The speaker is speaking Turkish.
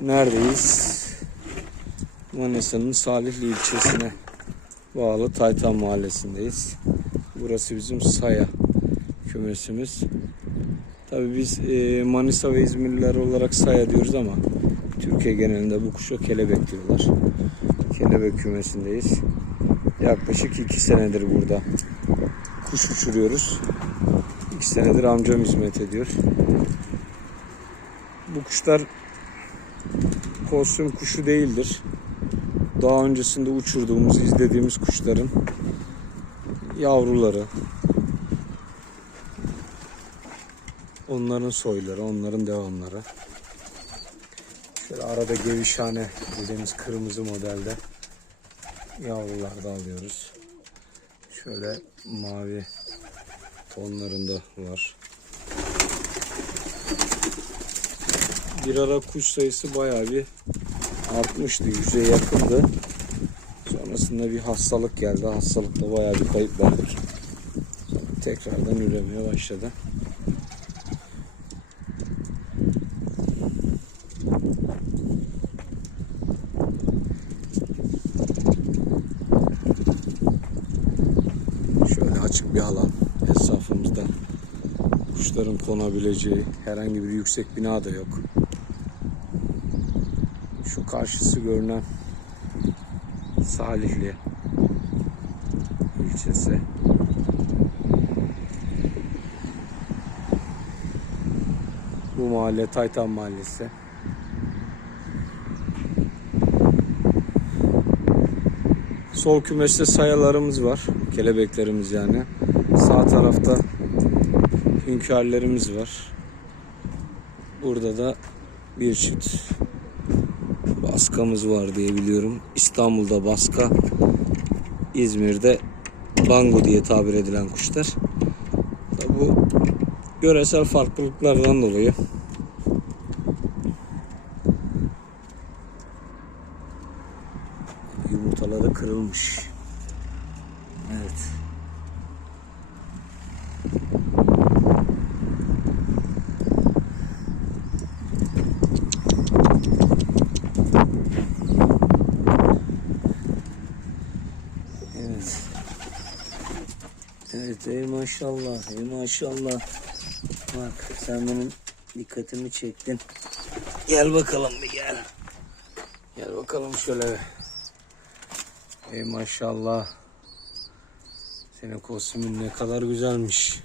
Neredeyiz? Manisa'nın Salihli ilçesine bağlı Taytan Mahallesi'ndeyiz. Burası bizim Saya kümesimiz. Tabii biz e, Manisa ve İzmirliler olarak Saya diyoruz ama Türkiye genelinde bu kuşa kelebek diyorlar. Kelebek kümesindeyiz. Yaklaşık iki senedir burada kuş uçuruyoruz. İki senedir amcam hizmet ediyor. Bu kuşlar kostüm kuşu değildir. Daha öncesinde uçurduğumuz, izlediğimiz kuşların yavruları. Onların soyları, onların devamları. Şöyle arada gevişhane dediğimiz kırmızı modelde yavrular da alıyoruz. Şöyle mavi tonlarında var. Bir ara kuş sayısı bayağı bir artmıştı. Yüze yakındı. Sonrasında bir hastalık geldi. Hastalıkta bayağı bir kayıp verdik. Tekrardan üremeye başladı. Şöyle açık bir alan etrafımızda. Kuşların konabileceği herhangi bir yüksek bina da yok. Şu karşısı görünen Salihli ilçesi. Bu mahalle Taytan Mahallesi. Sol kümeste sayalarımız var. Kelebeklerimiz yani. Sağ tarafta hünkârlarımız var. Burada da bir çift baskamız var diye biliyorum. İstanbul'da baska, İzmir'de bango diye tabir edilen kuşlar. Bu göresel farklılıklardan dolayı yumurtaları kırılmış. Evet. Evet. Evet ey maşallah ey maşallah. Bak sen benim dikkatimi çektin. Gel bakalım bir gel. Gel bakalım şöyle. Ey maşallah. Senin kostümün ne kadar güzelmiş.